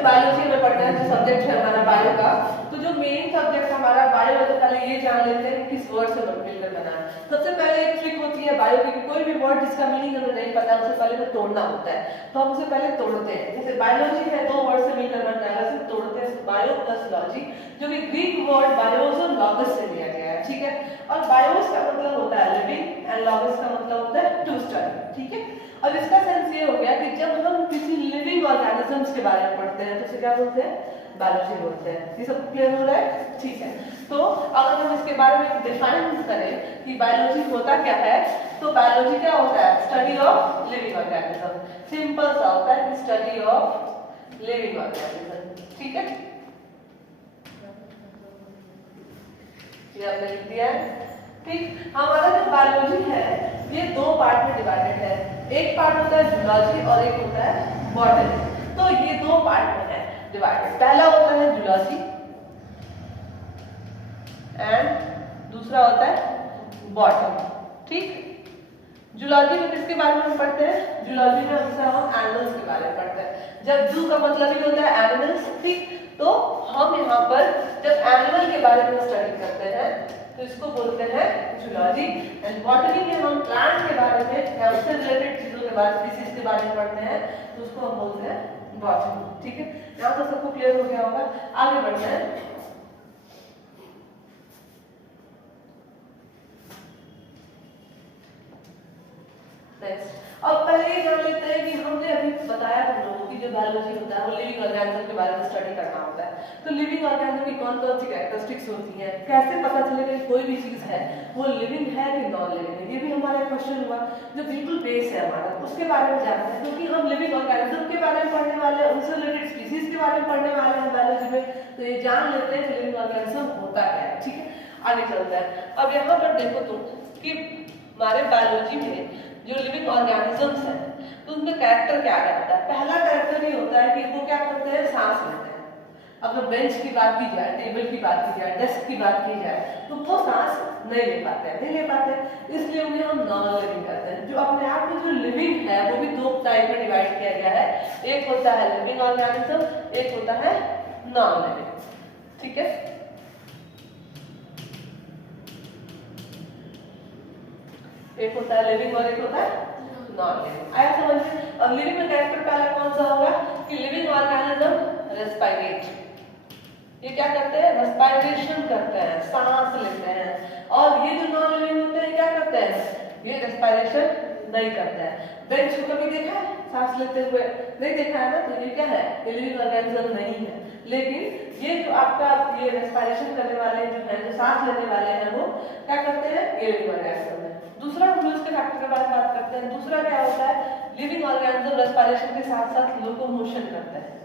जो बायोलॉजी में पढ़ते हैं, जो सब्जेक्ट है हमारा बायो का, तो जो मेन सब्जेक्ट हमारा बायो है, तो पहले ये जान लेते हैं किस वर्ड से मिलकर बना है। सबसे पहले एक ट्रिक होती है बायो की, कोई भी वर्ड जिसका मीनिंग हमें नहीं पता उससे पहले तो तोड़ना होता है, तो हम उसे पहले तोड़ते हैं। जैसे बायोलॉजी है, दो वर्ड से मिलकर बन रहा है, उसे तोड़ते हैं, बायो प्लस लॉजी, जो कि ग्रीक वर्ड बायोस और लॉगस से लिया गया है, ठीक है। और बायोस का मतलब होता है लिविंग एंड लॉगस का मतलब होता है टू स्टडी, ठीक है। अब इसका सेंस ये हो गया कि जब हम किसी लिविंग ऑर्गेनिजम्स के बारे में पढ़ते हैं तो उसे क्या बोलते हैं, बायोलॉजी बोलते हैं। ये सब क्लियर हो रहा है, ठीक है। तो अगर हम इसके बारे में डिफाइन करें कि बायोलॉजी होता क्या है, तो बायोलॉजी क्या होता है, study of living organism, simple सा होता है कि स्टडी ऑफ लिविंग ऑर्गेनिज्म, ठीक है। ये हमने लिख दिया है, ठीक। हमारा जो बायोलॉजी है ये दो पार्ट में डिवाइडेड है, एक पार्ट होता है जूलॉजी और एक होता है बॉटनी। तो ये दो पार्ट में है डिवाइडेड, पहला होता है जूलॉजी एंड दूसरा होता है बॉटनी, ठीक। जूलॉजी में किसके बारे में हम पढ़ते हैं, जूलॉजी में हम एनिमल्स के बारे में पढ़ते हैं। जब जू का मतलब ही होता है एनिमल्स, ठीक। तो हम यहाँ पर जब एनिमल के बारे में स्टडी करते हैं तो इसको बोलते हैं जूलॉजी। एंड बॉटनी में हम प्लांट के बारे में या उससे रिलेटेड चीजों के बारे में, स्पीशीज के बारे में पढ़ते हैं, तो उसको हम बोलते हैं बॉटनी, ठीक है। यहाँ तो सबको क्लियर हो गया होगा, आगे बढ़ते हैं। नेक्स्ट, अब पहले ये जान लेते हैं कि हमने अभी बताया तुम लोगों की जो बायोलॉजी होता है वो लिविंग ऑर्गेनिज्म के बारे में स्टडी करना होता है। तो लिविंग ऑर्गेनिज्म की कौन कौन सी कैरेक्टरिस्टिक्स होती हैं, कैसे पता चलेगा कि कोई भी चीज है वो लिविंग है कि नॉन लिविंग है, ये भी हमारा क्वेश्चन हुआ जो बिल्कुल बेस है हमारा, उसके बारे में जानते हैं। क्योंकि हम लिविंग ऑर्गेनिज्म के बारे में पढ़ने वाले हैं, उनसे रिलेटेड स्पीशीज के बारे में पढ़ने वाले हैं बायोलॉजी में, तो ये जान लेते हैं कि लिविंग ऑर्गेनिज्म होता क्या है, ठीक है। आगे चलते हैं। अब यहाँ पर देखो तुम कि हमारे बायोलॉजी में जो लिविंग ऑर्गेनिजम्स हैं तो उनमें कैरेक्टर क्या रहता है। पहला कैरेक्टर ये होता है कि वो क्या करते हैं, सांस लेते हैं। अगर बेंच की बात की जाए, टेबल की बात की जाए, डेस्क की बात की जाए, तो वो सांस नहीं ले पाते, इसलिए उन्हें हम नॉन लिविंग कहते हैं। जो अपने आप में जो लिविंग है वो भी दो टाइप में डिवाइड किया गया है, एक होता है लिविंग ऑर्गेनिज्म, एक होता है नॉन लिविंग, ठीक है। एक होता है लिविंग और एक होता है नॉन लिविंग, आया समझ में। अब लिविंग में कैरेक्टर पहला कौन सा होगा कि लिविंग ऑर्गेनिज्म रेस्पिरेट, ये क्या करते हैं, रेस्पिरेशन करते हैं, सांस लेते हैं। और ये जो नॉन लिविंग होते हैं क्या करते हैं, ये रेस्पिरेशन नहीं करते हैं। बेंच को कभी देखा है सांस लेते हुए, नहीं देखा है ना, तो ये क्या है, ये लिविंग ऑर्गेनिज्म नहीं है। लेकिन ये जो आपका ये रेस्पिरेशन करने वाले जो है, जो सांस लेने वाले हैं, वो क्या करते हैं, ये लिविंग ऑर्गेनिज्म है। दूसरा हम उसके फैक्टर के बारे में बात करते हैं। दूसरा क्या होता है, लिविंग ऑर्गेनिज्म रेस्पिरेशन के साथ साथ लोकोमोशन करते हैं।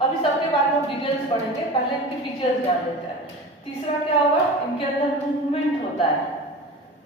अभी सबके बारे में हम डिटेल्स पढ़ेंगे, पहले इनके फीचर्स जान लेते हैं। तीसरा क्या होगा, इनके अंदर मूवमेंट होता है,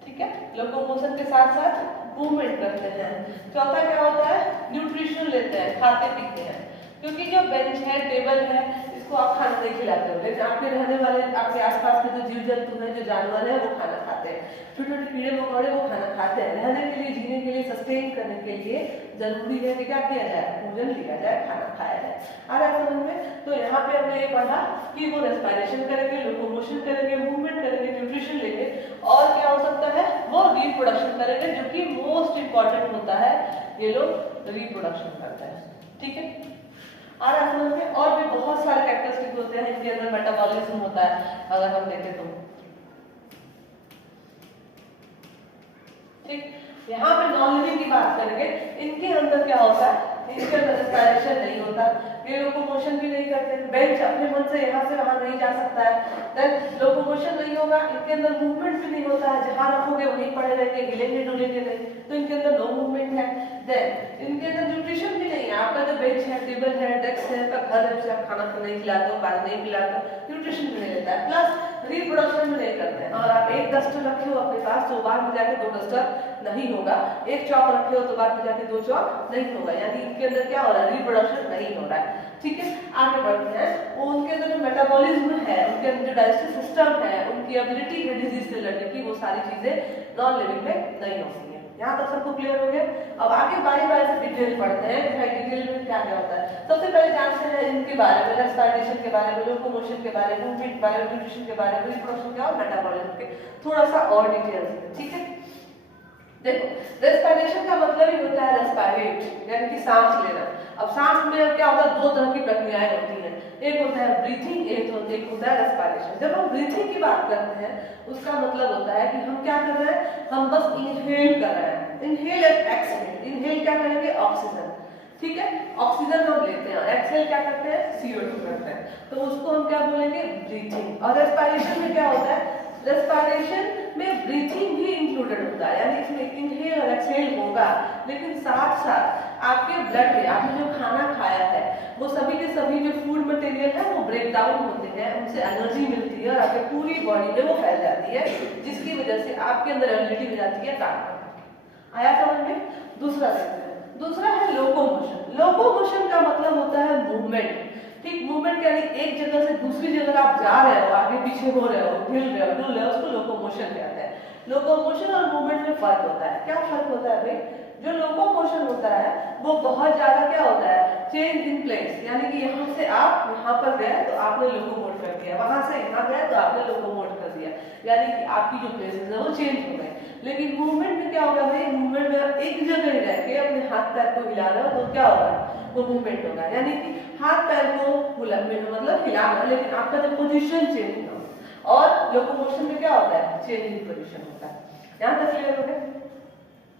ठीक है, लोकोमोशन के साथ साथ मूवमेंट करते हैं। चौथा क्या होता है, न्यूट्रिशन लेते हैं, खाते पीते हैं। क्योंकि जो बेंच है, टेबल है, इसको आप खाना नहीं खिलाते हो, लेकिन आपके रहने वाले, आपके आसपास के जो जीव जंतु हैं, जो जानवर हैं, वो खाना खाते हैं। छोटे छोटे कीड़े मकोड़े वो खाना खाते हैं। रहने के लिए, जीने के लिए, सस्टेन करने के लिए जरूरी है कि क्या किया जाए, भोजन लिया जाए, खाना खाया जाए। आ रहा है समझ में। तो यहाँ पे हमने ये पढ़ा कि वो रेस्पिरेशन करेंगे, लोकोमोशन करेंगे, मूवमेंट करेंगे, न्यूट्रिशन लेंगे, और क्या हो सकता है, वो रिप्रोडक्शन करेंगे, जो कि मोस्ट इंपॉर्टेंट होता है, ये लोग रिप्रोडक्शन करते हैं, ठीक है। आ रहा समझ में। और भी बहुत सारे कैरेक्टरिस्टिक होते हैं, इनके अंदर मेटाबॉलिज्म होता है, अगर हम देखें तो, ठीक। यहाँ पे नॉन लिविंग की बात करेंगे, इनके अंदर क्या होता है, इनके अंदर रेस्पिरेशन नहीं होता, ये लोकोमोशन भी नहीं करते, बेंच अपने मन से यहाँ से वहाँ नहीं जा सकता है, देन लोकोमोशन नहीं होगा, इनके अंदर मूवमेंट भी नहीं होता है, जहाँ रखोगे वहीं पड़े रहेंगे, हिलेंगे डुलेंगे नहीं, तो इनके अंदर नो मूवमेंट है। देन इनके अंदर न्यूट्रिशन भी नहीं है। आपका जो बेंच है, टेबल है, डेस्क है, आपका घर है, उसे आप खाना तो नहीं खिलाते हो, पानी नहीं पिलाते हो, न्यूट्रिशन भी नहीं लेता है, प्लस रिप्रोडक्शन भी नहीं करते हैं। और आप एक डस्टर रखे हो अपने पास तो बाद में जाके दो डस्टर नहीं होगा, एक चौक रखे हो तो बाद में जाके दो चौक नहीं होगा, यानी इनके अंदर क्या हो रहा है, रिप्रोडक्शन नहीं हो रहा है, ठीक है। आगे बढ़ते हैं। वो उनके अंदर जो मेटाबॉलिज्म है, उनके अंदर जो डाइजेस्टिव सिस्टम है, उनकी एबिलिटी है डिजीज से लड़ने की, वो सारी चीजें नॉन लिविंग में नहीं होती है, यहाँ तक सबको क्लियर हो गया। अब आगे बारी बारी से डिटेल पढ़ते हैं कि भाई डिटेल में क्या क्या होता है। सबसे पहले जानते हैं इनके बारे में, रेस्पिरेशन के बारे में, लोकोमोशन के बारे में, मूवमेंट के बारे में, न्यूट्रिशन के बारे में, रिप्रोडक्शन के और मेटाबॉलिज्म के थोड़ा सा और डिटेल्स में, ठीक है। देखो रेस्पिरेशन का मतलब ही होता है रेस्पिरेट यानी कि सांस लेना। अब सांस में क्या होता है, दो तरह की प्रक्रियाएं होती हैं, एक होता है ब्रीथिंग, एक होता है रेस्पिरेशन। जब हम ब्रीथिंग की बात करते हैं उसका मतलब होता है कि हम क्या कर रहे हैं, हम बस इनहेल कर रहे हैं, इनहेल एंड एक्सहेल। इनहेल क्या करेंगे, ऑक्सीजन, ठीक है, ऑक्सीजन हम लेते हैं, और एक्सहेल क्या करते हैं, CO2 करते हैं, तो उसको हम क्या बोलेंगे, ब्रीथिंग। और रेस्पिरेशन में क्या होता है, रेस्पिरेशन में ब्रीथिंग भी इंक्लूडेड होता है, यानी इसमें इनहेल और एक्सहेल होगा, लेकिन साथ साथ आपके ब्लड में आपने जो खाना खाया है वो सभी के सभी जो फूड मटेरियल है वो ब्रेक डाउन होते हैं, उनसे एनर्जी मिलती है और आपके पूरी बॉडी में वो फैल जाती है, जिसकी वजह से आपके अंदर एबिलिटी हो जाती है काम करने। आया समझ में। दूसरा देखते हैं, दूसरा है लोकोमोशन। लोकोमोशन का मतलब होता है मूवमेंट, ठीक, मूवमेंट यानी एक जगह से दूसरी जगह आप जा रहे हो, आगे पीछे हो रहे हो, हिल रहे हो, डुल रहे हो, उसको लोकोमोशन कहते हैं। लोकोमोशन और मूवमेंट में फर्क होता है। क्या फर्क होता है भाई, जो लोकोमोशन होता है वो बहुत ज्यादा क्या होता है, चेंज इन प्लेस, यानी कि यहाँ से आप यहाँ पर गए तो आपने लोकोमोट कर दिया, वहां से यहाँ गए तो आपने लोकोमोट कर दिया, यानी कि आपकी जो प्लेसेस है वो चेंज हो गए। लेकिन मूवमेंट में क्या होगा भाई, मूवमेंट में आप एक जगह ही रह के अपने हाथ पैर को हिला रहे हो तो क्या होगा, वो मूवमेंट होगा, यानी कि हाथ पैर को मतलब हिलाना, लेकिन आपका जो पोजीशन चेंज ना हो। और लोकोमोशन में क्या होता है, चेंज इन पोजीशन होता है। यहाँ तक क्लियर हो गया।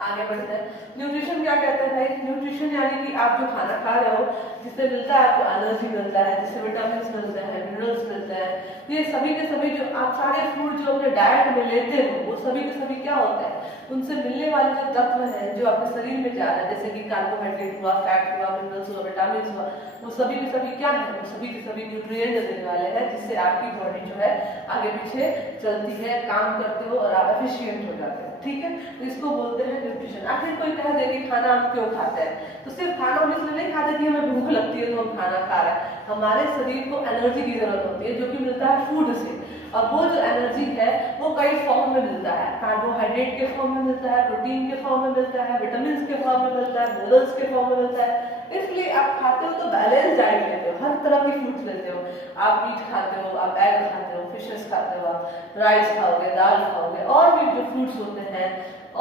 आगे बढ़ते हैं, न्यूट्रिशन क्या कहते हैं भाई, न्यूट्रिशन यानी कि आप जो खाना खा रहे हो जिससे मिलता है आपको एनर्जी मिलता है, जिससे विटामिन मिलते हैं, मिनरल्स मिलते हैं, ये सभी के सभी जो आप सारे फूड जो अपने डाइट में लेते हो वो सभी के सभी क्या होता है, उनसे मिलने वाले जो तत्व हैं जो आपके शरीर में जा रहे हैं, जैसे कि कार्बोहाइड्रेट हुआ, फैट हुआ, मिनरल्स हुआ, विटामिन हुआ, वो सभी के सभी क्या है, वो सभी के सभी न्यूट्रिएंट्स देने वाले हैं, जिससे आपकी बॉडी जो है आगे पीछे चलती है, काम करते हो और आप एफिशिएंट हो जाते हो, ठीक है। तो इसको बोलते हैं न्यूट्रिशन। आखिर कोई कह दे कि खाना हम क्यों खाते हैं, तो सिर्फ खाना हम इसलिए नहीं खाते कि हमें भूख लगती है तो हम खाना खा रहे हैं, हमारे शरीर को एनर्जी की जरूरत होती है जो कि मिलता है फूड से। और वो जो एनर्जी है वो कई फॉर्म में मिलता है, कार्बोहाइड्रेट के फॉर्म में मिलता है, प्रोटीन के फॉर्म में मिलता है, विटामिन के फॉर्म में मिलता है, मिनरल्स के फॉर्म में मिलता है। इसलिए आप खाते हो तो बैलेंस डाइट लेते हो, हर तरह की फूड्स लेते हो, आप मीट खाते हो, आप एग खाते हो, फिशेस खाते हो, आप राइस खाओगे, दाल खाओगे, और भी जो फ्रूट्स होते हैं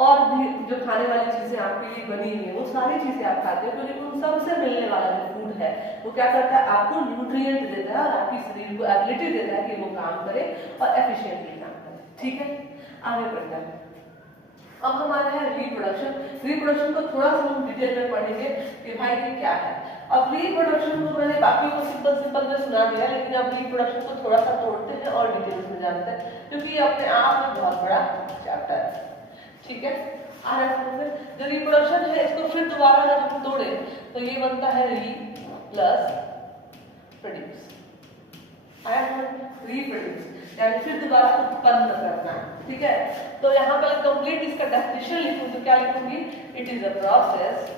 और भी जो खाने वाली चीजें आपके लिए बनी हुई है वो सारी चीजें आप खाते हो, क्योंकि उन सबसे मिलने वाला जो फूड है वो क्या करता है, आपको न्यूट्रिएंट देता है और आपकी शरीर को एबिलिटी देता है कि वो काम करे और एफिशिएंटली काम करे, ठीक है। आगे बढ़ते हैं, अब हमारा है रिप्रोडक्शन। रिप्रोडक्शन को थोड़ा सा हम डिटेल में पढ़ेंगे कि भाई ये क्या है। अब रिप्रोडक्शन को मैंने बाकी को सिंपल सिंपल में सुना दिया, लेकिन अब रिप्रोडक्शन को थोड़ा सा तोड़ते हैं और डिटेल्स में जानते हैं, क्योंकि ये अपने आप में बहुत बड़ा चैप्टर है, ठीक है। आ रहा है, जो रिप्रोडक्शन है इसको फिर दोबारा अगर हम तोड़े तो ये बनता है री प्लस प्रोड्यूस। आया रिप्रोड्यूस यानी फिर दोबारा उत्पन्न करना, ठीक है। तो यहाँ पर कंप्लीट इसका डेफिनेशन लिखूं तो क्या लिखूंगी, it is a process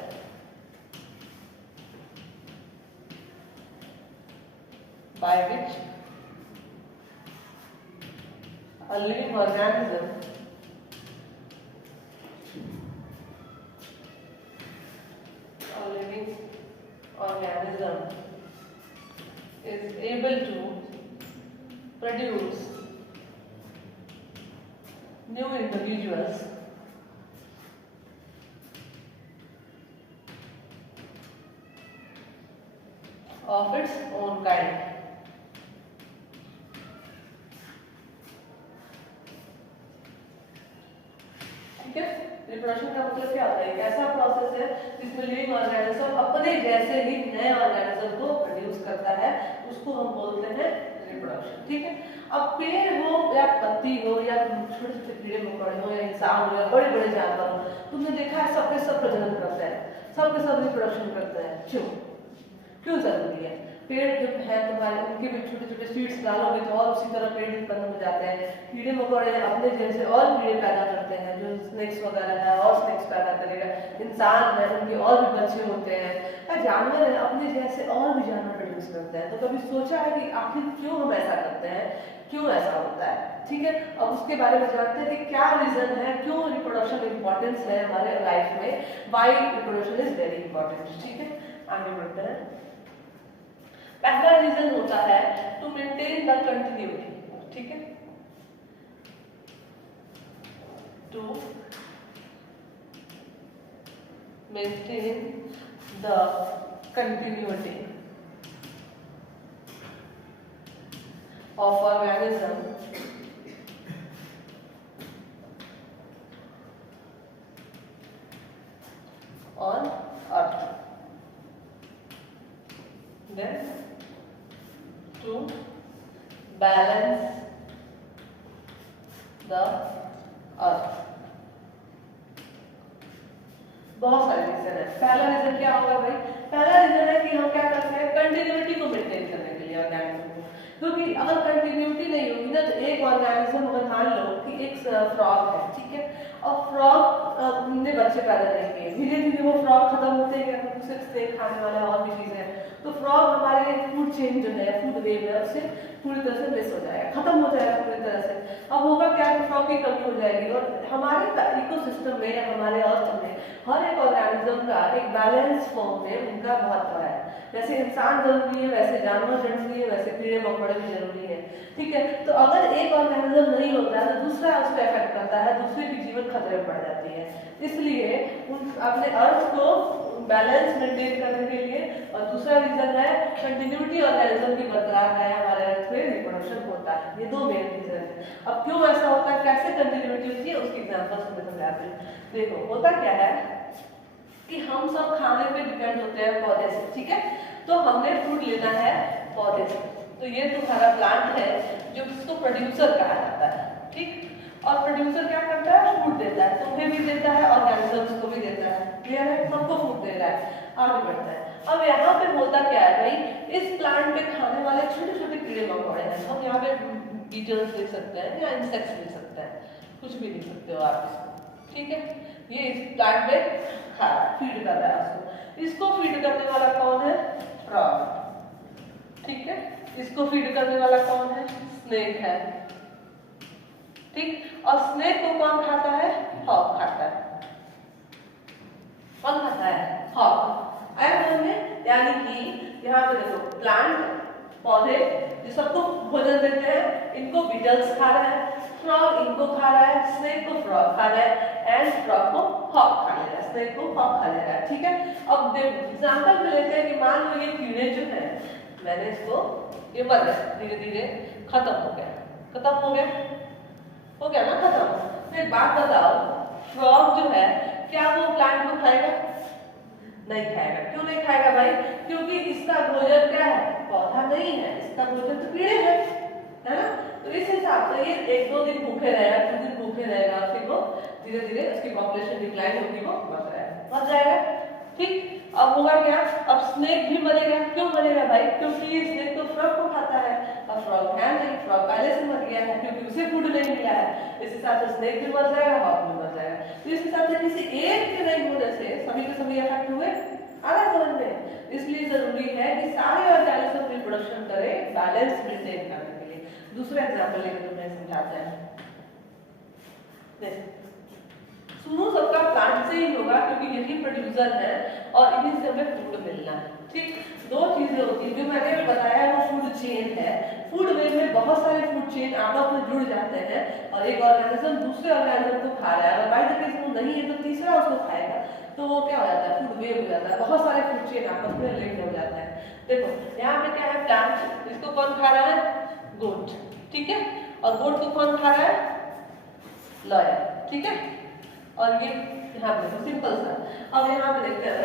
by which a living organism is able to produce new individuals of its own kind. ठीक है, रिप्रोडक्शन का मतलब क्या होता है, एक ऐसा प्रोसेस है जिसमें लिविंग ऑर्गेनिज्म अपने जैसे ही नए ऑर्गेनिज्म को प्रोड्यूस करता है, उसको हम बोलते हैं रिप्रोडक्शन, ठीक है। अब पेड़ हो या पत्ती हो या छोटे छोटे कीड़े मकोड़े हो या इंसान हो या बड़े बड़े जानवर हो, तुमने देखा है सबके सब प्रजनन करते हैं, सबके सब रिप्रोडक्शन करते हैं। क्यों जरूरी है, पेड़ जो है तुम्हारे हमारे उनके भी छोटे छोटे सीड्स डालोगे तो और उसी तरह पेड़ उत्पन्न हो जाते हैं। कीड़े मकोड़े अपने जैसे और कीड़े पैदा करते हैं, जो स्नेक्स वगैरह है और स्नेक्स पैदा करेगा। इंसान है उनके और भी बच्चे होते हैं, या जानवर है अपने जैसे और भी जानवर प्रोड्यूस करते हैं। तो कभी सोचा है कि आखिर क्यों हम ऐसा करते हैं, क्यों ऐसा होता है? ठीक है, अब उसके बारे में जानते हैं कि क्या रीजन है, क्यों रिप्रोडक्शन इंपॉर्टेंस है हमारे लाइफ में, why reproduction is very important. ठीक है, आगे बढ़ते हैं। पहला रीजन होता है टू मेंटेन द कंटिन्यूटी। ठीक है, to maintain the continuity of organism on earth, then to balance the earth। बहुत सारे रीजन है। पहला रीजन क्या होगा भाई? पहला रीजन है कि हम क्या करते हैं, कंटिन्यूटी को मेंटेन करने के लिए ऑर्गेनिज्म को। क्योंकि अगर कंटिन्यूटी नहीं होगी ना, तो एक ऑर्गेनिज्म, अगर मान लो कि एक फ्रॉग है, ठीक है, और फ्रॉग ने बच्चे पैदा नहीं किए, धीरे धीरे वो फ्रॉग खत्म होते गए, दूसरे स्नेक खाने वाला और भी चीजें हैं, तो फ्रॉग हमारे फूड चेन जो है, फूड वेव है, उससे पूरी तरह से मिस हो जाएगा, खत्म हो जाएगा पूरी तरह से। अब होगा क्या कि फ्रॉग की कमी हो जाएगी, और हमारे इकोसिस्टम में, हमारे अर्थ में हर एक ऑर्गेनिज्म का एक बैलेंस फॉर्म में उनका महत्व है। जैसे इंसान जरूरी है, वैसे जानवर जरूरी है, वैसे कीड़े मकोड़े भी जरूरी है। ठीक है, तो अगर एक ऑर्गेनिज्म नहीं होता है तो दूसरा उसको इफेक्ट करता है, दूसरे की जीवन खतरे में पड़ जाती है। इसलिए अपने अर्थ को बैलेंस मेंटेन करने के लिए, और दूसरा रीजन है कंटिन्यूटी ऑर्गेनिज्म की बरकरार है, हमारे अर्थ में रिप्रोडक्शन होता है। ये दो मेन रीजन है। अब क्यों ऐसा होता है, कैसे कंटिन्यूटी होती है, उसकी एग्जांपल्स मैं समझाती हूँ। देखो, होता क्या है कि हम सब खाने पे डिपेंड होते हैं पौधे से। ठीक है, तो हमने फूड लेना है पौधे से। तो ये तुम्हारा प्लांट है जो जिसको प्रोड्यूसर कहा जाता है। ठीक, और प्रोड्यूसर क्या करता है, फूड देता है, तुम्हें भी देता है, ऑर्गेनिजम्स को भी देता है। क्लियर है, सबको फूड दे रहा है। आगे बढ़ता है। अब यहाँ पे होता क्या है भाई, इस प्लांट पे खाने वाले छोटे छोटे कीड़े मकोड़े हैं। हम यहाँ पे बीटल्स ले सकते हैं या इंसेक्ट्स ले सकते हैं, कुछ भी ले सकते हो आप इसको। ठीक है, ये इस प्लांट पे खा फीड कर रहा है उसको। इसको फीड करने वाला कौन है, फ्रॉग। ठीक है, इसको फीड करने वाला कौन है, स्नेक है। ठीक, और स्नेक को कौन खाता है, हॉग खाता है। कौन खाता है, हॉग। आया समझ में? यानी कि यहाँ पे देखो, प्लांट पौधे जो सबको भोजन देते हैं, इनको बीटल्स खा रहे हैं, फ्रॉग इनको खा रहा है, स्नेक को फ्रॉग खा रहा है, एंड फ्रॉग को हॉग खा ले रहा है, स्नेक को हॉग खा ले रहा है। ठीक है, अब एग्जांपल में लेते हैं कि मान लो ये कीड़े जो है, मैंने इसको, ये मर गया, धीरे धीरे खत्म हो गया, खत्म हो गया, हो गया ना खत्म। तो एक बात बताओ, फ्रॉग जो है क्या वो प्लांट को खाएगा? नहीं खाएगा। क्यों नहीं खाएगा भाई? क्योंकि इसका भोजन क्या है, पौधा नहीं है, इसका भोजन तो कीड़े है ना। तो इस हिसाब से ये एक दो दिन भूखे रहेगा, 2 दिन भूखे रहेगा, फिर वो धीरे धीरे उसकी पॉपुलेशन डिक्लाइन होगी, वो मर जाएगा। ठीक, अब होगा क्या, अब स्नेक भी मरेगा। क्यों मरेगा भाई? क्योंकि स्नेक तो फ्रॉग को खाता है, और फ्रॉग है नहीं, फ्रॉग पहले से मर गया है क्योंकि उसे फूड नहीं मिला है। इस हिसाब से स्नेक भी मर जाएगा, हॉग भी मर जाएगा। तो इस हिसाब से किसी एक के नहीं होने से सभी के सभी इफेक्ट हुए। आ रहा समझ में? इसलिए जरूरी है कि सारे ऑर्गेनिज्म रिप्रोडक्शन करें, बैलेंस मेंटेन करने के लिए। दूसरा एग्जांपल लेकर तुम्हें समझाते हैं। सुनो, सबका प्लांट से ही होगा क्योंकि यही प्रोड्यूसर है और इन्हीं से हमें फूड मिलना है। ठीक, दो चीजें होती हैं जो मैंने बताया, वो फूड चेन है। फूड वेव में बहुत सारे फूड चेन आपस में जुड़ जाते हैं और एक ऑर्गेनिज्म दूसरे ऑर्गेनिज्म को खा रहा है, अगर बाय द केस वो नहीं है तो तीसरा उसको खाएगा, तो वो क्या हो जाता है, फूड वेव हो जाता है। बहुत सारे फूड चेन आपस में लिंक हो जाता है। देखो यहाँ पे क्या है, प्लांट, इसको कौन खा रहा है, गोट। ठीक है, और गोट को कौन खा रहा है, लॉयन। ठीक है, और ये यहाँ पे देखो सिंपल सा। अब यहाँ पे देखते हैं,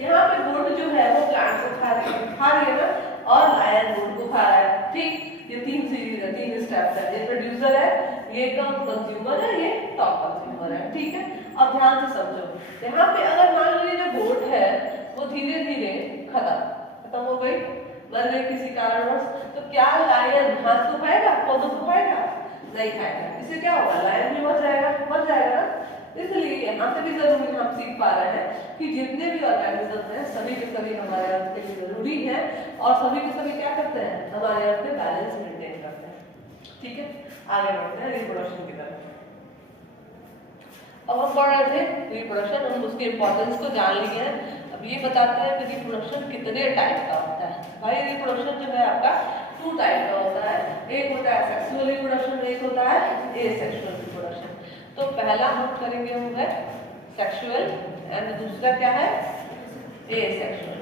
यहाँ पे गोट जो है वो प्लांट को खा रही है ना, और लायन गोट को खा रहा है। ठीक, ये 3 सीरीज है, 3 स्टेप्स है। ये प्रोड्यूसर है, ये कम कंज्यूमर है, ये टॉप कंज्यूमर है। ठीक है, अब ध्यान से समझो, यहाँ पे अगर मान लो ये जो गोट है वो धीरे धीरे खत्म हो गई, मर गई किसी कारणवश, तो क्या लायन घास को खाएगा, पौधों को खाएगा? नहीं खाएगा। इससे क्या होगा, लायन भी मर जाएगा ना। इसलिए यहाँ से भी जरूरी हम सीख पा रहे हैं कि जितने भी ऑर्गेनिज्म हैं सभी के सभी हमारे अर्थ के लिए जरूरी है और सभी के सभी क्या करते हैं, हमारे अर्थ में बैलेंस मेंटेन करते हैं। ठीक है, आगे बढ़ते हैं रिप्रोडक्शन की तरफ। अब हम पढ़ रहे थे रिप्रोडक्शन, हम उसके इंपॉर्टेंस को जान लिए हैं। अब ये बताते हैं कि रिप्रोडक्शन कितने टाइप का होता है। भाई रिप्रोडक्शन जो है आपका 2 टाइप का होता है, एक होता है सेक्सुअल रिप्रोडक्शन, एक होता है एसेक्सुअल रिप्रोडक्शन। तो पहला हम करेंगे वो है सेक्सुअल एंड दूसरा क्या है, एसेक्सुअल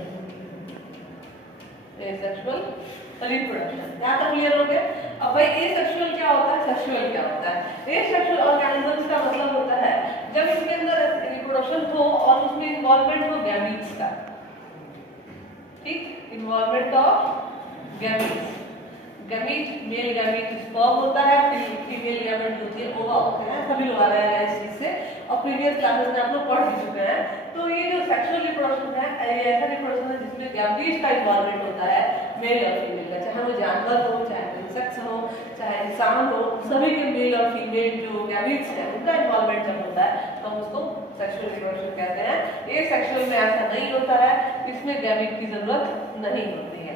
रिप्रोडक्शन। यहाँ तक क्लियर हो गया। अब भाई एसेक्सुअल क्या होता है, सेक्सुअल क्या होता है? एसेक्सुअल ऑर्गेनिजम्स का मतलब होता है जब इसके अंदर रिप्रोडक्शन हो और उसमें इन्वॉल्वमेंट हो गैमीट्स का। ठीक, involvement of gametes. Gamete, male gamete sperm होता है, फीमेल गैमीट होती है ओवा होते हैं। सभी लोग आ रहे हैं इस चीज से और प्रीवियस क्लासेस में आप लोग पढ़ भी चुके हैं। तो ये जो सेक्सुअल रिप्रोडक्शन है ये ऐसा रिप्रोडक्शन है जिसमें गैमीट का इन्वॉल्वमेंट होता है मेल और फीमेल का, चाहे वो जानवर हो, चाहे इंसेक्ट्स हो, चाहे इंसान हो, सभी के मेल और फीमेल जो गैमीट्स हैं उनका इन्वॉल्वमेंट जब होता है तो हम उसको सेक्सुअल रिप्रोडक्शन कहते हैं। ये सेक्सुअल में ऐसा नहीं होता है, इसमें गैमीट की जरूरत नहीं होती है।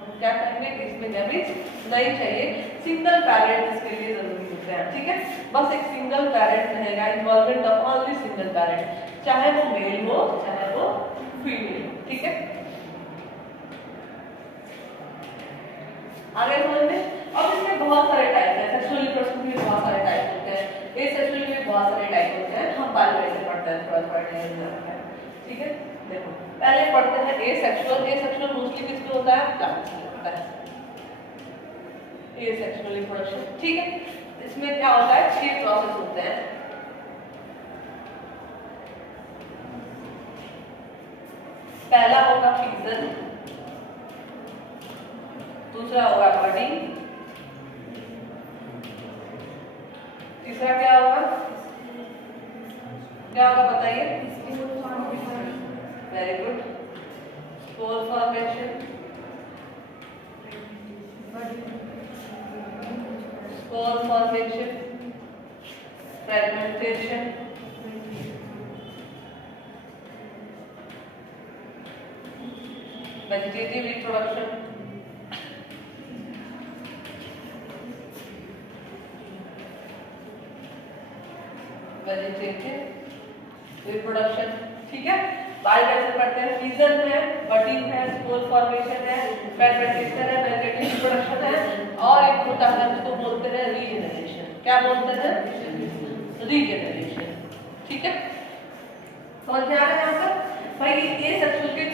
हम क्या कहेंगे कि इसमें गैमीट्स नहीं चाहिए, सिंगल पैरेंट इसके लिए जरूरी होते हैं। ठीक है, बस एक सिंगल पैरेंट रहेगा, involvement of only single parent, चाहे वो मेल हो चाहे वो फीमेल हो। ठीक है, आगे समझ में। अब इसमें बहुत सारे टाइप हैं, सेक्सुअल रिप्रोडक्शन के बहुत सारे टाइप होते हैं, एसेक्सुअल के बहुत सारे टाइप होते हैं। हम बारी बारी से पढ़ते हैं, थोड़ा थोड़ा। ठीक है, देखो पहले पढ़ते हैं एसेक्सुअल। एसेक्सुअल मोस्टली किसमें होता है, प्लांट्स में होता है एसेक्सुअल रिप्रोडक्शन। ठीक है, इसमें क्या होता है, 6 प्रोसेस होते हैं। पहला होगा फ्यूजन, दूसरा होगा बडिंग, तीसरा क्या होगा, बताइए? Very good, spore formation, fragmentation, vegetative reproduction, ठीक है, बारी बारी से पढ़ते हैं। फ्यूजन है, बडिंग है, स्पोर फॉर्मेशन है, फ्रेगमेंटेशन है, वेजिटेटिव रिप्रोडक्शन है और एक होता है जिसको बोलते हैं रीजेनरेशन। क्या बोलते हैं, रीजेनरेशन। ठीक है, समझ में आ रहा है यहाँ पर? भाई ये सेक्सुअल के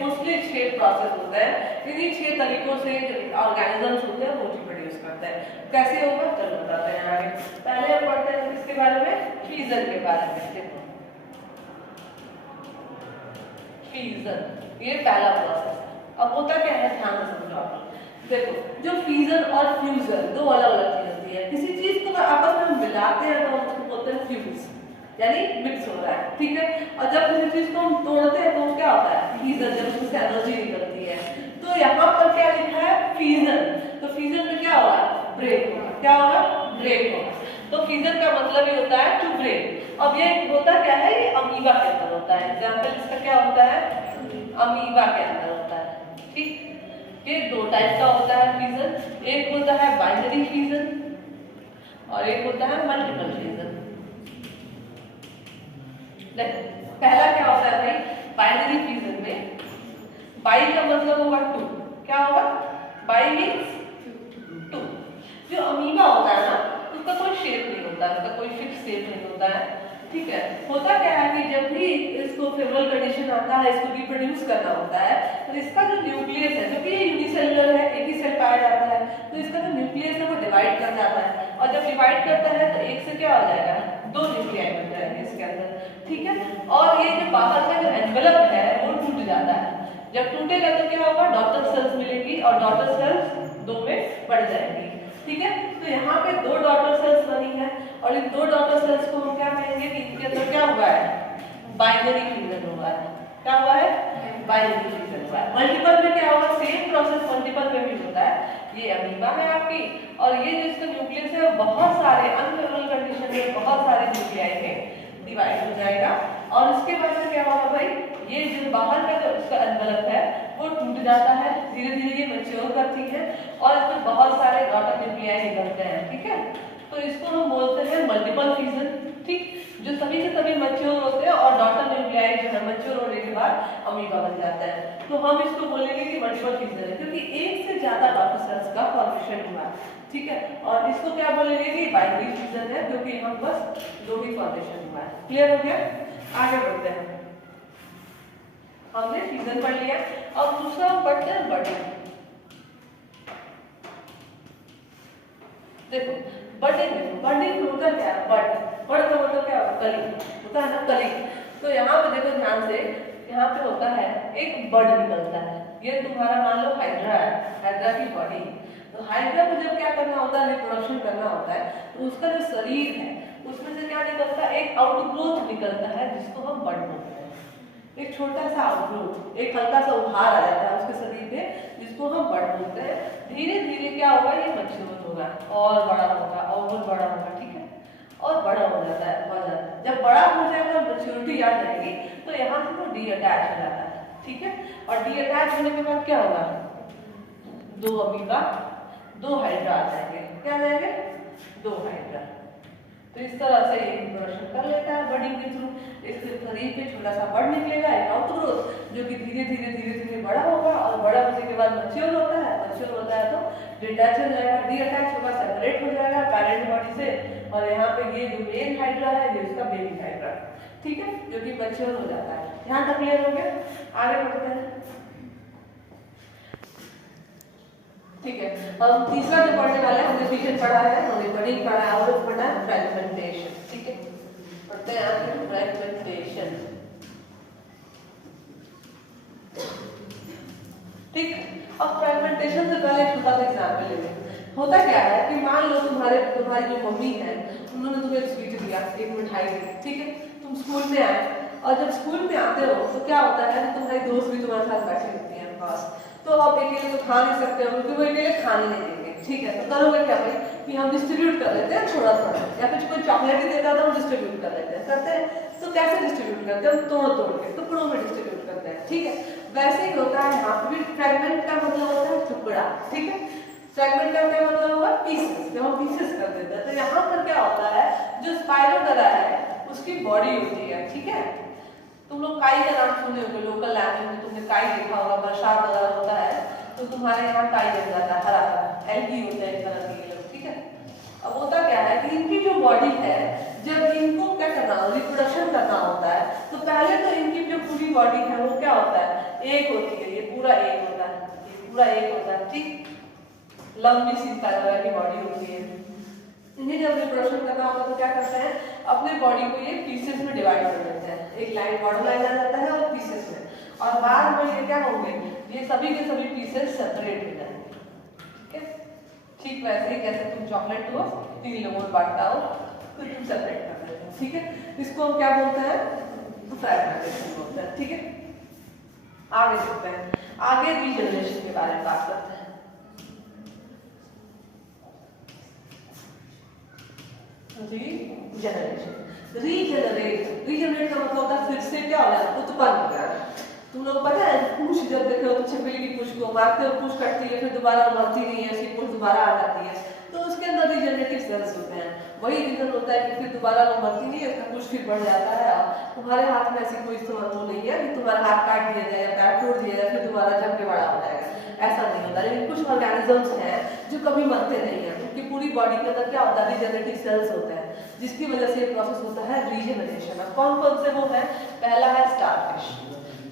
मोस्टली 6 प्रोसेस होते हैं। इन्हीं 6 तरीकों से ऑर्गेनिजम्स होते हैं वो रिप्रोड्यूस करते हैं। कैसे होगा चलो बताते हैं आगे। पहले हम पढ़ते हैं किसके बारे में, फ्यूजन के बारे में। देखो फ्यूजन, ये पहला प्रोसेस है। अब होता क्या है, ध्यान से समझो आप। देखो जो फ्यूजन और फ्यूजन दो अलग अलग चीज होती है। किसी चीज को आपस में मिलाते हैं तो हम उसको बोलते हैं फ्यूज, यानी मिक्स होता है। ठीक है, और जब किसी चीज को हम तोड़ते हैं तो क्या होता है, फ्यूजन, जब उससे एनर्जी निकलती है। तो यहाँ पर क्या लिखा है, फ्यूजन। तो फ्यूजन में क्या होगा, ब्रेक होगा। क्या होगा, ब्रेक होगा। तो फ्यूजन का मतलब ये होता है टू ब्रेक। अब ये होता क्या है, ये अमीबा के अंदर होता है। एग्जाम्पल इसका क्या होता है, अमीबा के अंदर होता है। ठीक, ये 2 टाइप का होता है फ्यूजन। एक होता है बाइनरी फ्यूजन और एक होता है मल्टीपल फ्यूजन। पहला क्या होता है भाई, बाइनरी फ्यूजन में बाई का मतलब होगा 2। क्या होगा, बाई मीन्स 2। जो अमीबा होता है ना उसका कोई शेप नहीं होता, उसका कोई फिक्स शेप नहीं होता है। ठीक है, होता क्या है कि जब भी इसको फेवरेबल कंडीशन आता है, इसको रिप्रोड्यूस करना होता है, तो इसका जो न्यूक्लियस है, जो कि यूनिसेलुलर है, एक ही सेल पाया जाता है, तो इसका जो न्यूक्लियस है वो डिवाइड कर जाता है। और जब डिवाइड करता है तो एक से क्या हो जाएगा, 2 न्यूक्लियाई बन जाएंगे इसके अंदर। ठीक है, और ये जो बाहर का जो एनवेलप है वो टूट जाता है। जब टूटेगा तो क्या होगा, डॉटर सेल्स मिलेंगी और डॉटर सेल्स 2 में बढ़ जाएंगी। ठीक है, तो यहाँ पे 2 डॉटर सेल्स बनी है और इन 2 डॉटर सेल्स को हम क्या कहेंगे कि इनके अंदर क्या हुआ है, बाइनरी फ्यूजन हुआ है। क्या हुआ है? बाइनरी फ्यूजन हुआ है। मल्टीपल में क्या होगा? सेम प्रोसेस मल्टीपल में भी होता है। ये अमीबा है आपकी, और ये जो इसका न्यूक्लियस है बहुत सारे अनफेवरेबल कंडीशन में बहुत सारे न्यूक्लियाई में डिवाइड हो जाएगा, और इसके बाद से क्या होगा भाई, ये जो बाहर का जो उसका एनवेलप है वो टूट जाता है, धीरे धीरे ये मैच्योर करती है और इसमें बहुत सारे डॉटर न्यूक्लियाई निकलते हैं। ठीक है, तो इसको हम बोलते हैं मल्टीपल फ्यूजन। ठीक, जो सभी के सभी मैच्योर होते हैं और डॉटर न्यूक्लियाई जो है मैच्योर होने के बाद अमीबा बन जाता है। तो हम इसको बोलेंगे कि मल्टीपल फ्यूजन है, क्योंकि एक से ज्यादा डॉटर सेल्स का फॉर्मेशन हुआ है। ठीक है, और इसको क्या बोलेंगे कि बाइनरी फ्यूजन है, क्योंकि यहाँ बस दो ही फॉर्मेशन हुआ है। क्लियर हो गया? आगे बढ़ते हैं। हमने फ्यूजन पढ़ लिया, अब दूसरा हम पढ़ते हैं बडिंग। देखो बडिंग में, बडिंग में होता क्या है? बड का मतलब क्या होता है? कली होता है ना, कली। तो यहाँ पे देखो ध्यान से, यहाँ पे होता है एक बड निकलता है। ये तुम्हारा मान लो हाइड्रा है, हाइड्रा की बॉडी। तो हाइड्रा को जब क्या करना होता है, रिप्रोडक्शन करना होता है, तो उसका जो शरीर है उसमें से क्या निकलता है? एक आउटग्रोथ निकलता है, जिसको हम बड बोलते हैं। एक छोटा सा आउटग्रोथ, एक हल्का सा उभार आ जाता है उसके शरीर पे, जिसको हम बड बोलते हैं। धीरे धीरे क्या होगा, ये मैच्योर होगा और बड़ा होगा और बहुत बड़ा होगा। ठीक है, और बड़ा हो जाता है, बहुत ज्यादा। जब बड़ा हो जाएगा, मैच्योरिटी आ जाएगी, तो यहाँ से वो डी अटैच हो जाता है। ठीक है, और डी अटैच होने के बाद क्या होगा? दो अमीबा, दो हाइड्रा आ जाएंगे। क्या आ जाएंगे? दो हाइड्रा। तो इस तरह से ये रिप्रोडक्शन कर लेता है बडिंग के थ्रू। इसके शरीर पे छोटा सा बड निकलेगा, एक आउटग्रोथ, जो कि धीरे धीरे धीरे धीरे बड़ा होगा, और बड़ा होने के बाद मैच्योर होता है। मैच्योर होता है तो डिटैच हो जाएगा, डीअटैच होगा, सेपरेट हो जाएगा पैरेंट बॉडी से। और यहाँ पे ये जो मेन हाइड्रा है, ये उसका बेबी हाइड्रा। ठीक है, जो कि मैच्योर हो जाता है। यहाँ तक क्लियर हो गया? आगे बढ़ते हैं। ठीक है, हम तीसरा जो पढ़ने वाले हैं, हमने फ्यूजन पढ़ा है, हमने बडिंग पढ़ा है, और पढ़ा है फ्रेगमेंटेशन। ठीक है, पढ़ते हैं आगे फ्रेगमेंटेशन। ठीक, अब फ्रेगमेंटेशन से पहले छोटा सा एग्जांपल लेंगे। होता क्या है कि मान लो तुम्हारी जो मम्मी है, उन्होंने तुम्हें एक स्वीट दिया, एक मिठाई दी। ठीक है, तुम स्कूल में आए, और जब स्कूल में आते हो तो क्या होता है कि तुम्हारी दोस्त भी तुम्हारे साथ बैठी होती है पास। तो आप अकेले तो खा नहीं सकते हो, क्योंकि वो अकेले खाने नहीं देंगे। ठीक है, तो करोगे क्या भाई कि हम डिस्ट्रीब्यूट कर लेते हैं थोड़ा थोड़ा, या फिर कोई चॉकलेट ही देता है तो हम डिस्ट्रीब्यूट कर लेते हैं। करते हैं तो कैसे डिस्ट्रीब्यूट करते हैं? हम तोड़ तोड़ के टुकड़ों में डिस्ट्रीब्यूट करते हैं। ठीक है, वैसे ही होता है यहाँ पे भी। फ्रेगमेंट का मतलब होता है टुकड़ा। ठीक है, फ्रेगमेंट का क्या मतलब होगा? पीसेस। जब हम पीसेस कर देते हैं, तो यहाँ पर क्या होता है, जो स्पाइरोगेरा है उसकी बॉडी होती है। ठीक है, तुम लोग काई का नाम सुने होंगे, लोकल लैंग्वेज में तुमने काई देखा होगा। बरसात वगैरह होता है तो तुम्हारे यहाँ काई बन जाता है, हरा हरा एल्गी होता है एक तरह के लोग। ठीक है, अब होता क्या है कि इनकी जो बॉडी है, जब इनको क्या करना, रिप्रोडक्शन करना होता है, तो पहले तो इनकी जो पूरी बॉडी है वो क्या होता है? एक होती है, ये पूरा एक होता है, ये पूरा एक होता है। ठीक, लंबी सी पैराग्राफ की बॉडी होती है। इन्हें जब रिप्रोडक्शन करना होता है तो क्या करते हैं, अपने बॉडी को ये पीसेस में डिवाइड कर देते हैं। एक लाइन बॉर्डर लाइन आ जाता है और पीसेस में, और बाद में ये क्या होंगे, ये सभी के सभी पीसेस सेपरेट हो जाएंगे। ठीक है, ठीक वैसे ही जैसे तुम चॉकलेट को 3 लोगों में बांटता हो तो तुम सेपरेट कर देते हो। ठीक है, इसको हम क्या बोलते हैं? फ्रेगमेंटेशन बोलते हैं। ठीक है, आगे चलते हैं, आगे रीजनरेशन के बारे में बात करते हैं। रीजनरेट का मतलब होता है फिर से क्या हो जाना, उत्पन्न हो जाना। तुम लोग पता है पूछ जब देखे हो तो छिपकली की पूछ को मारते हो, पूछ कटती है, फिर दोबारा मरती नहीं है, उसकी पूछ दोबारा आ जाती है, तो उसके अंदर रीजनरेटिव सेल्स होते हैं। वही रीजन होता है कि फिर दोबारा वो मरती नहीं है, उसका पूछ फिर बढ़ जाता है। तुम्हारे हाथ में ऐसी कोई वो नहीं है कि तुम्हारा हाथ काट दिया जाए या पैर तोड़ दिया जाए फिर दोबारा जम के बड़ा हो जाएगा, ऐसा नहीं होता। लेकिन कुछ ऑर्गेनिजम्स हैं जो कभी मरते नहीं है, उनकी पूरी बॉडी के अंदर क्या होता है, रीजनरेटिव सेल्स होते हैं, जिसकी वजह से ये प्रोसेस होता है रीजनरेशन। अब कौन कौन से वो है? पहला है स्टारफिश,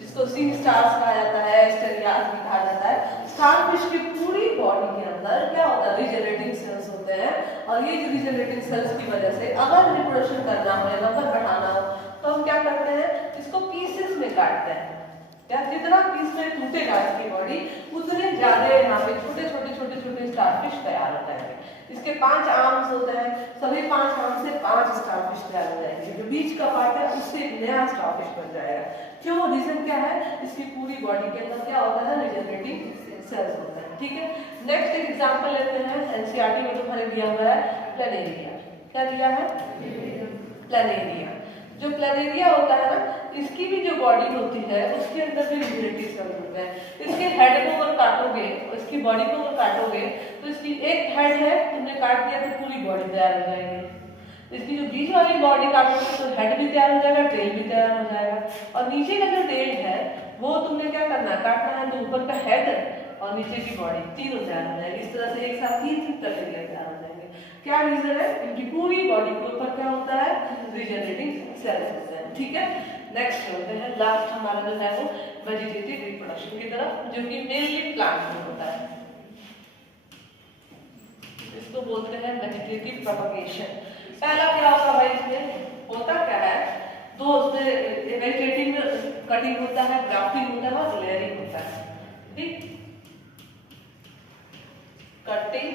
जिसको सी स्टार्स कहा जाता है, स्टेरियास भी कहा जाता है। स्टारफिश की पूरी बॉडी के अंदर क्या होता है, रीजनरेटिव सेल्स होते हैं, और ये जो रीजनरेटिव सेल्स की वजह से अगर रिप्रोडक्शन करना हो या नंबर बढ़ाना हो तो हम क्या करते हैं, इसको पीसेस में काटते हैं। या जितना पीस में टूटेगा इसकी बॉडी, उतने ज्यादा यहाँ पे छोटे छोटे छोटे छोटे स्टारफिश तैयार तैयार हो जाएंगे। इसके 5 आर्म्स होते हैं, सभी 5 आर्म से 5 स्टारफिश तैयार हो जाएंगे। जो बीच का पार्ट है उससे एक नया स्टारफिश बन जाएगा। क्यों? रीजन क्या है? इसकी पूरी बॉडी के अंदर क्या होता है? रिजनरेटिंग सेल्स होता है। ठीक है, नेक्स्ट एक एग्जांपल लेते हैं। एनसीईआरटी में तुम्हारे दिया हुआ है प्लेनेरिया। क्या दिया है? प्लेनेरिया। जो प्लेनेरिया होता है ना, इसकी भी जो बॉडी होती है उसके अंदर भी रिजनरेटिव सेल्स होते हैं। इसके हेड को अगर काटोगे और इसकी बॉडी को अगर काटोगे तो इसकी एक हेड है, तुमने काट दिया तो पूरी बॉडी तैयार हो जाएगी। इसकी जो बीच वाली बॉडी काटोगे तो हेड भी तैयार हो जाएगा, टेल भी तैयार हो जाएगा। और नीचे का जो टेल है वो तुमने क्या करना है? काटना है। तो ऊपर का हेड और नीचे की बॉडी तीनों तैयार हो जाएगी। इस तरह से एक साथ 3 प्लेनेरिया तैयार हो जाएंगे। क्या रीजन है? इनकी पूरी बॉडी के ऊपर क्या होता है? रिजनरेटिंग सेल्स होते हैं। ठीक है, नेक्स्ट चलते हैं। लास्ट हमारा जो है वो वेजिटेटिव रिप्रोडक्शन की तरफ, जो कि मेनली प्लांट में होता है। इसको बोलते हैं वेजिटेटिव प्रोपगेशन। पहला क्या होगा भाई? इसमें होता क्या है? तो उसमें वेजिटेटिव में कटिंग होता है, ग्राफ्टिंग होता है और लेयरिंग होता है। ठीक, कटिंग,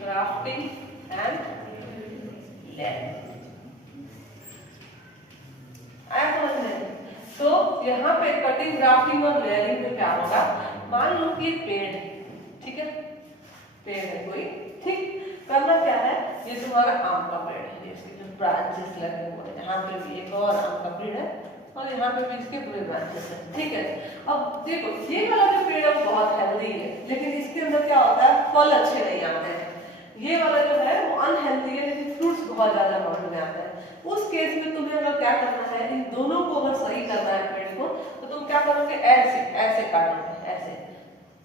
ग्राफ्टिंग एंड लेयरिंग। आया समझ में? तो यहाँ पे कटिंग, ग्राफ्टिंग और लेयरिंग में क्या होगा? मान लो कि पेड़ है, ठीक है, पेड़ है कोई, ठीक, करना क्या है? ये तुम्हारा आम का पेड़ है, इसके जो ब्रांचेस लगे हुए हैं, यहाँ पे भी एक और आम का पेड़ है और यहाँ पे भी इसके पूरे ब्रांचेस हैं। ठीक है, अब देखो ये वाला जो पेड़ है वो बहुत हेल्दी है, लेकिन इसके अंदर क्या होता है? फल अच्छे नहीं आते हैं। ये वाला जो है वो अनहेल्दी है, लेकिन फ्रूट्स बहुत ज्यादा अमाउंट में आते हैं। उस केस में तुम्हें अगर क्या करना है, इन दोनों को अगर सही करना है पेड़ को, तो तुम क्या करोगे? ऐसे ऐसे काटोगे, ऐसे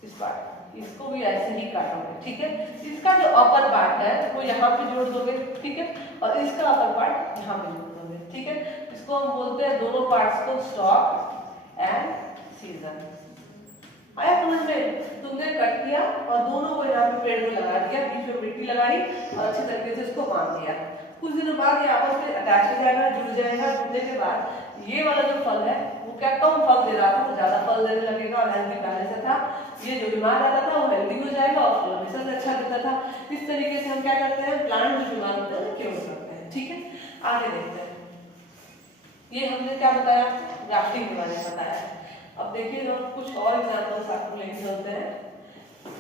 इस पार्ट, इसको भी ऐसे ही काटोगे। ठीक है, इसका जो अपर पार्ट है वो यहाँ पे जोड़ दोगे। ठीक है, और इसका अपर पार्ट यहाँ पे जोड़ दोगे। ठीक है, इसको हम बोलते हैं दोनों पार्ट्स को स्टॉक एंड सीजन। आया समझ में? तुमने कट किया और दोनों को यहाँ पे पेड़ को लगा दिया, बीच में मिट्टी लगाई और अच्छी तरीके से इसको बांध दिया। कुछ दिनों बाद ये आपस में अटैच हो जाएगा, जुड़ जाएगा। जुड़ने के बाद ये वाला जो फल है वो क्या कम फल दे रहा था, तो ज्यादा फल देने लगेगा और हेल्दी पहले से था। ये जो बीमार रहता था वो हेल्दी हो जाएगा और फल हमेशा से अच्छा देता था। इस तरीके से हम क्या करते हैं? प्लांट जो बीमार होते हैं क्योर करते हैं। ठीक है, आगे देखते हैं। ये हमने क्या बताया? ग्राफ्टिंग के बारे में बताया। अब देखिए हम कुछ और एग्जांपल्स आपको लेके चलते हैं।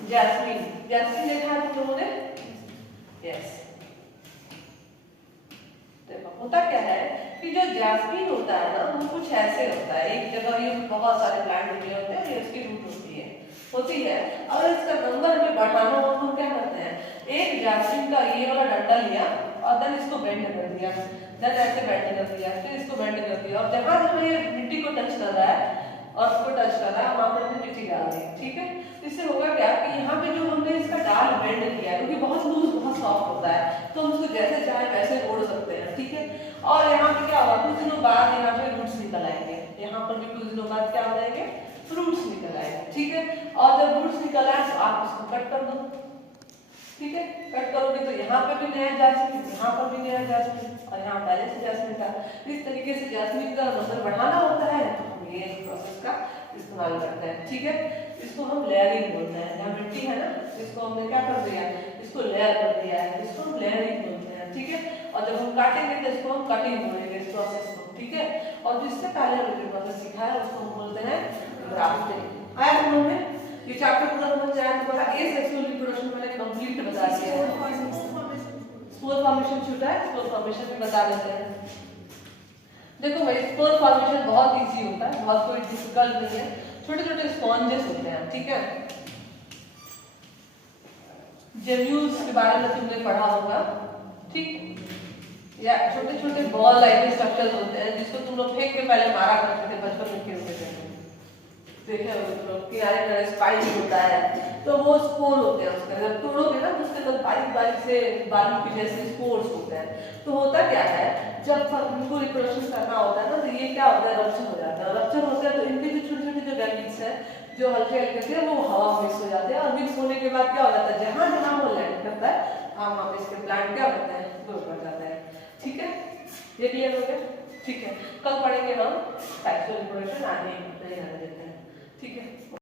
जैस्मीन, जैस्मीन देखा है तुम लोगों ने? यस। देखो होता क्या है कि जो जैस्मीन होता है ना वो कुछ ऐसे होता है, एक जगह ये बहुत सारे प्लांट लगे होते हैं, ये उसकी रूट होती है। अगर इसका नंबर हमें बढ़ाना हो तो हम क्या करते हैं? एक जैस्मीन का ये वाला डंडा लिया और देन इसको बेंड कर दिया, देन ऐसे बेंड कर दिया, फिर इसको बेंड कर दिया, और जहां जहां ये मिट्टी को टच कर रहा है और उसको टच कर रहा है वहां पर हमने मिट्टी डाल दी। ठीक है, इससे होगा क्या कि यहाँ पे जो हमने इसका डाल बेंड किया है, क्योंकि बहुत लूज बहुत सॉफ्ट होता है, तो हम उसको जैसे चाहे वैसे ओढ़ सकते हैं। ठीक है, और यहाँ पे क्या होगा? कुछ दिनों बाद यहाँ पे रूट्स निकल आएंगे, यहाँ पर भी कुछ दिनों बाद क्या हो जाएंगे? रूट्स निकल आएंगे। ठीक है, और जब रूट्स निकल आए तो आप इसको कट कर दो। ठीक है, कट करोगे तो यहाँ पे भी नया जैस्मीन, यहाँ पर भी नया जैस्मीन और यहाँ पहले से जैस्मीन था। इस तरीके से जैस्मीन का नंबर बढ़ाना होता है तो हम ये प्रोसेस का इस्तेमाल करते हैं। ठीक है, इसको हम लेयरिंग बोलते हैं। यहाँ मिट्टी है ना, इसको हमने क्या कर दिया? इसको लेयर कर दिया है, इसको हम लेयरिंग बोलते हैं। ठीक है, और जब हम काटेंगे तो इसको हम कटिंग बोलेंगे इस प्रोसेस को। ठीक है, और जिससे पहले हमने प्रोसेस सीखा है उसको हम बोलते हैं ग्राफ्टिंग। आया समझ में? ये चैप्टर पूरा समझ आया तो बड़ा ए सेक्सुअल रिप्रोडक्शन मैंने कंप्लीट बता दिया है। स्पोर फॉर्मेशन छूटा है, स्पोर फॉर्मेशन भी बता देते हैं। देखो भाई स्पोर फॉर्मेशन बहुत इजी होता है, बहुत कोई डिफिकल्ट नहीं है। छोटे छोटे स्पॉन्जेस होते हैं। ठीक है, जेम्यूल्स के बारे में तुमने पढ़ा होगा। ठीक, या छोटे छोटे बॉल लाइक स्ट्रक्चर्स होते हैं जिसको तुम लोग फेंक के पहले मारा करते थे बचपन में खेलते थे। देखे हो तुम लोग किनारे किनारे स्पाइक होता है, तो वो स्पोर होते हैं उसके अंदर। तोड़ोगे ना तो उसके अंदर बारीक बारीक से बालू के जैसे स्पोर्स होते हैं। तो होता क्या है, जब इनको रिप्रोडक्शन करना होता है ना तो ये क्या होता है? रप्चर हो जाता है। रप्चर होता है तो इनके जो छोटे छोटे जो गैमेट्स हैं जो हल्के हल्के थे वो हवा में मिक्स हो जाते हैं, और मिक्स होने के बाद क्या हो जाता है? जहां जहां वो लैंड करता है वहां पे इसके प्लांट क्या होते हैं? ग्रो कर जाता है। ठीक है, ये क्लियर हो गया? ठीक है, कल पढ़ेंगे हम सेक्सुअल रिप्रोडक्शन, आगे नहीं रहने देते हैं। ठीक है।